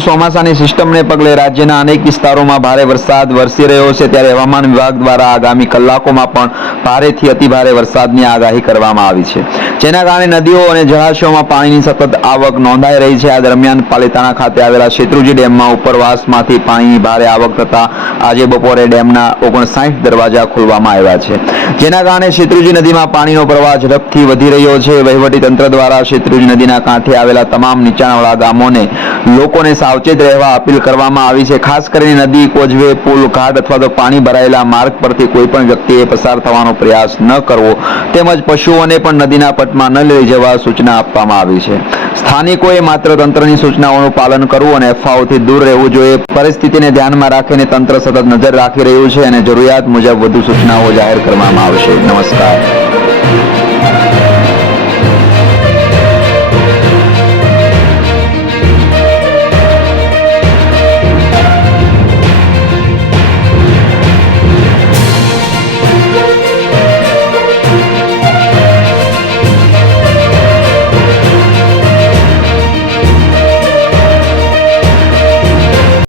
ચોમાસાની સિસ્ટમને પગલે રાજ્યના અનેક વિસ્તારોમાં ભારે વરસાદ વરસી રહ્યો છે, ત્યારે હવામાન વિભાગ દ્વારા આગામી કલાકોમાં પણ ભારેથી અતિભારે વરસાદની આગાહી કરવામાં આવી છે, જેના કારણે નદીઓ અને જળાશયોમાં પાણીની સતત આવક નોંધાઈ રહી છે। આ દરમિયાન પાલિતાણા ખાતે આવેલા શેત્રુંજી ડેમમાં ઉપરવાસમાંથી પાણીની ભારે આવક થતા આજે બપોરે ડેમના 59 દરવાજા ખોલવામાં આવ્યા છે, જેના કારણે શેત્રુંજી નદીમાં પાણીનો પ્રવાહ ઝડપથી વધી રહ્યો છે। વહીવટીતંત્ર દ્વારા શેત્રુંજી નદીના કાંઠે આવેલા તમામ નીચાણવાળા ગામોને લોકોને સાવચેત રહેવા અપીલ કરવામાં આવી છે। ખાસ કરીને નદી, કોઝવે, પુલ, ઘાટ અથવા તો પાણી ભરાયેલા માર્ગ પરથી કોઈ પણ વ્યક્તિએ પસાર થવાનો પ્રયાસ ન કરવો તેમજ પશુઓને પણ નદીના પટમાં ન લઈ જવા સૂચના આપવામાં આવી છે। સ્થાનિકોએ માત્ર તંત્રની સૂચનાઓનું પાલન કરવું અને અફવાઓથી દૂર રહેવું જોઈએ। પરિસ્થિતિને ધ્યાનમાં રાખીને તંત્ર સતત નજર રાખી રહ્યું છે અને જરૂરિયાત મુજબ વધુ સૂચનાઓ જાહેર કરવામાં આવશે। નમસ્કાર।